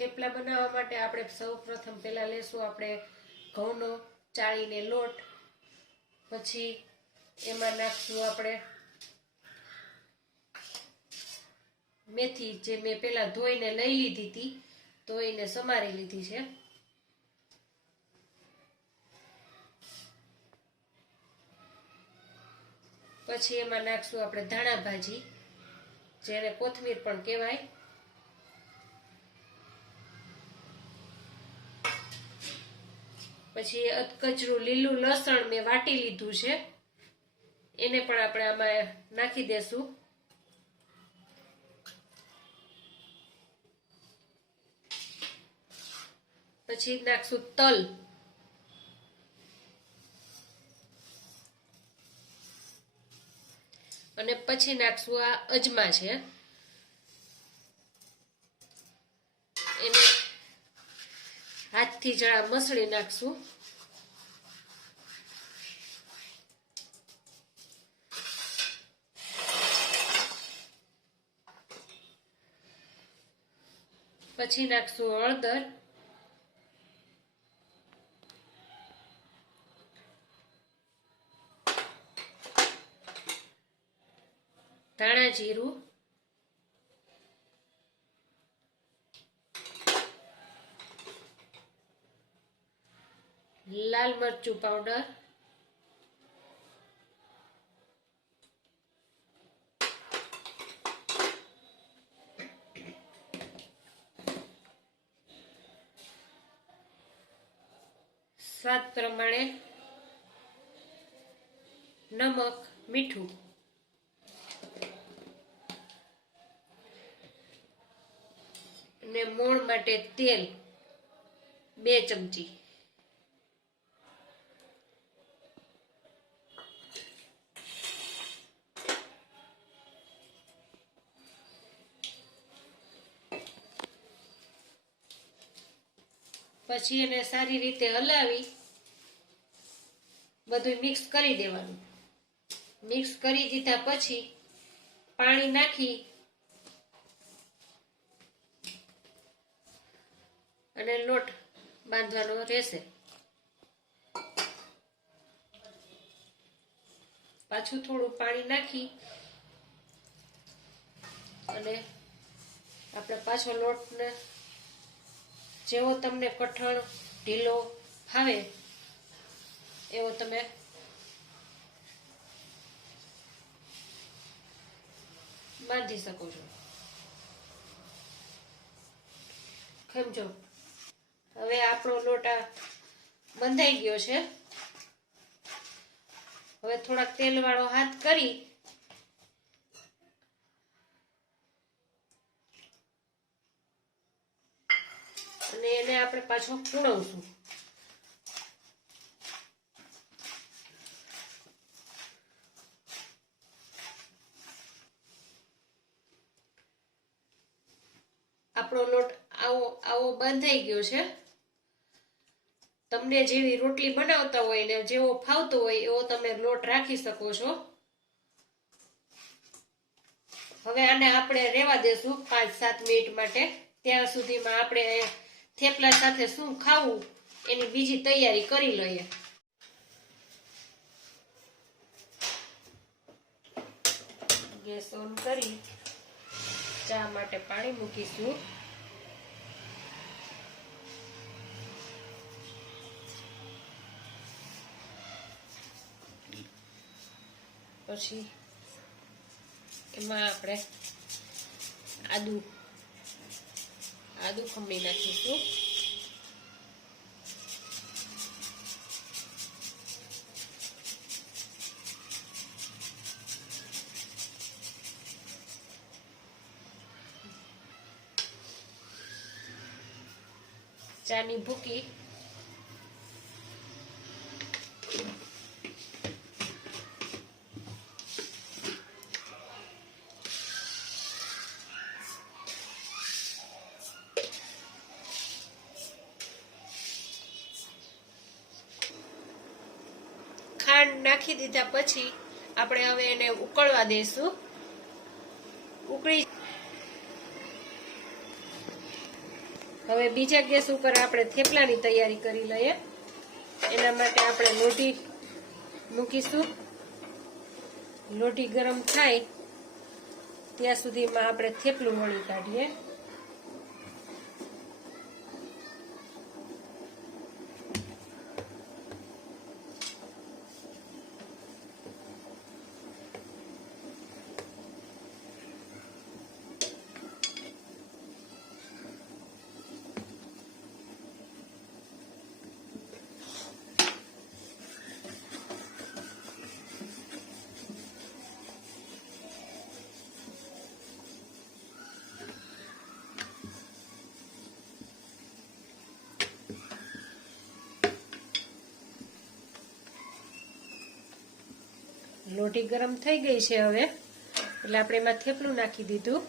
થેપલા બનાવવા માટે આપણે સૌ પ્રથમ પહેલા લેશું આપણે ઘઉંનો ચાળીને લોટ, પછી એમાં નાખશું આપણે મેથી, જે મેં પહેલા ધોઈને લઈ લીધી હતી, ધોઈને સમારી લીધી છે. પછી એમાં નાખશું આપણે ધાણા ભાજી, જેને કોથમીર પણ કહેવાય. પછી અધકચરું લીલું લસણ મેં વાટી લીધું છે, એને પણ આપણે આમાં નાખી દેશું. પછી નાખશું તલ, અને પછી નાખશું આ અજમા છે, એને હાથથી જરા મસળી નાખશું. પછી નાખશું હળદર, ધાણા જીરું, લાલ મરચું પાવડર, સ્વાદ પ્રમાણે નમક, મીઠું, અને મોણ માટે તેલ 2 ચમચી. પછી એને સારી રીતે હલાવી બધું મિક્સ કરી દેવાનું. મિક્સ કરી દીધા પછી પાણી નાખી અને લોટ બાંધવાનો રહેશે. પાછું થોડું પાણી નાખી અને આપણે પાછો લોટને જેવો તમને કઠણ ઢીલો ફાવે એવો તમે બાંધી શકો છો. સમજો, હવે આપણો લોટ બંધાઈ ગયો છે. હવે થોડાક તેલ વાળો હાથ કરી અને એને આપણે પાછો પૂણવશું. આપણો લોટ આવો બંધાઈ ગયો છે. તમને જેવી રોટલી બનાવતા હોય ને જેવો ફાવતો હોય એવો તમે લોટ રાખી શકો છો. હવે આને આપણે રહેવા દેશું 5-7 મિનિટ માટે. ત્યાં સુધીમાં આપણે થેપલા સાથે શું ખાવું એની બીજી તૈયારી કરી લઈએ. ગેસ ઓન કરી ચા માટે પાણી મૂકીશું. પછી એમાં આપણે આદુ ખમણી નાખીશું. ચાની ભૂકી, ખાંડ નાખી દીધા પછી આપણે હવે એને ઉકળવા દઈશું. ઉકળી હવે બીજા ગેસ ઉપર આપણે થેપલાની તૈયારી કરી લઈએ. એના માટે આપણે લોટી મૂકીશું. લોટી ગરમ થાય ત્યાં સુધીમાં આપણે થેપલું વણી કાઢીએ. લોટી ગરમ થઈ ગઈ છે હવે, એટલે આપણે એમાં થેપલું નાખી દીધું.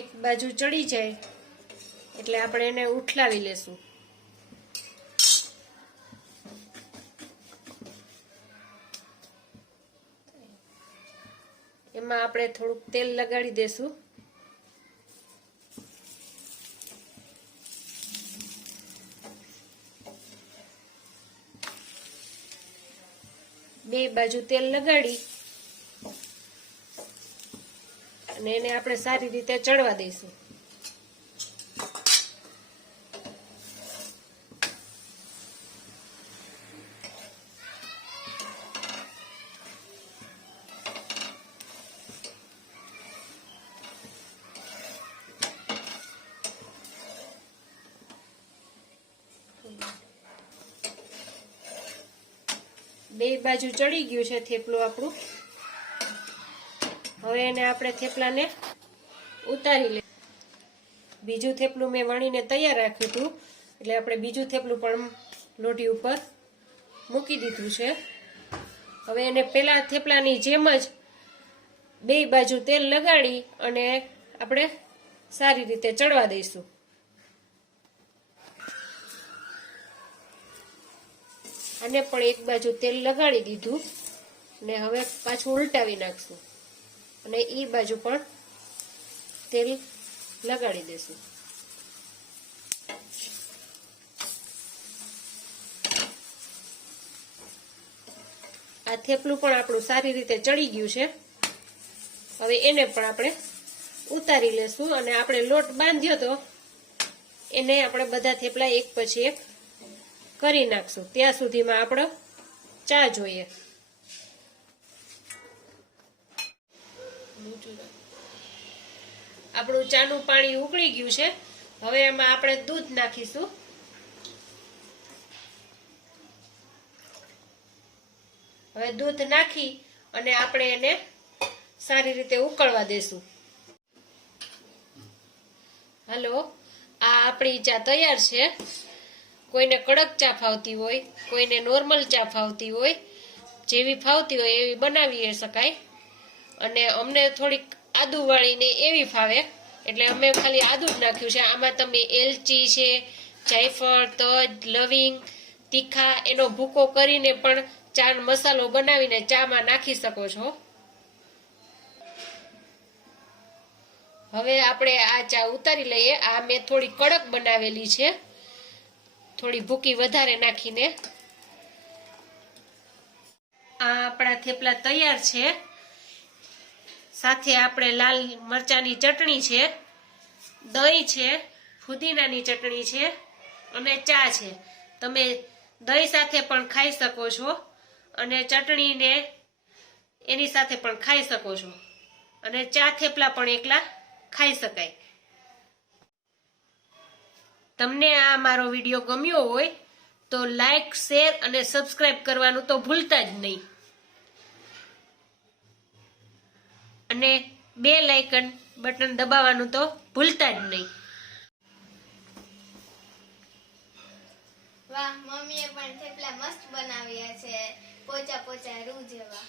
એક બાજુ ચડી જાય એટલે આપણે એને ઉઠલાવી લેશું. એમાં આપણે થોડુંક તેલ લગાડી દેશું. બે બાજુ તેલ લગાડી અને એને આપણે સારી રીતે ચડવા દઈશું. બે બાજુ ચડી ગયું છે થેપલું આપણું. હવે એને આપણે થેપલાને ઉતારી લઈએ. બીજું થેપલું મેં વણીને તૈયાર રાખ્યું હતું, એટલે આપણે બીજું થેપલું પણ લોટી ઉપર મૂકી દીધું છે. હવે એને પેલા થેપલાની જેમ જ બે બાજુ તેલ લગાડી અને આપણે સારી રીતે ચડવા દઈશું. આને પણ એક બાજુ તેલ લગાડી દીધું ને હવે પાછું ઉલટાવી નાખશું અને એ બાજુ પણ તેલ લગાડી દેશું. આ થેપલું પણ આપણું સારી રીતે ચડી ગયું છે. હવે એને પણ આપણે ઉતારી લેશું અને આપણે લોટ બાંધ્યો તો એને આપણે બધા થેપલા એક પછી એક કરી નાખશું. ત્યાં સુધીમાં આપણે ચા જોઈએ. આપણું ચાનું પાણી ઉકળી ગયું છે. હવે એમાં આપણે દૂધ નાખીશું. હવે દૂધ નાખી અને આપણે એને સારી રીતે ઉકળવા દેશું. હાલો, આ આપણી ચા તૈયાર છે. કોઈને કડક ચા ફાવતી હોય, કોઈને નોર્મલ ચા ફાવતી હોય, જેવી ફાવતી હોય એવી બનાવી શકાય. અને અમને થોડીક આદુવાળી ને એવી ફાવે એટલે અમે ખાલી આદુ જ નાખ્યું છે. આમાં તમે એલચી છે, જાયફળ, તજ, લવિંગ, તીખા એનો ભૂકો કરીને પણ ચા મસાલો બનાવીને ચામાં નાખી શકો છો. હવે આપણે આ ચા ઉતારી લઈએ. આ મેં થોડી કડક બનાવેલી છે, થોડી ભૂકી વધારે નાખીને. આ આપણા થેપલા તૈયાર છે. સાથે આપણે લાલ મરચાની ચટણી છે, દહીં છે, ફુદીનાની ચટણી છે અને ચા છે. તમે દહીં સાથે પણ ખાઈ શકો છો અને ચટણીને એની સાથે પણ ખાઈ શકો છો અને ચા થેપલા પણ એકલા ખાઈ શકાય. તમને આ મારો વિડીયો ગમ્યો હોય તો લાઈક, શેર અને સબસ્ક્રાઇબ કરવાનું તો ભૂલતા જ નહીં. અને બેલ આઇકન બટન દબાવવાનું તો ભૂલતા જ નહીં. વાહ, મમ્મીએ પણ થેપલા મસ્ત બનાવ્યા છે, પોચા પોચા રૂ જેવા.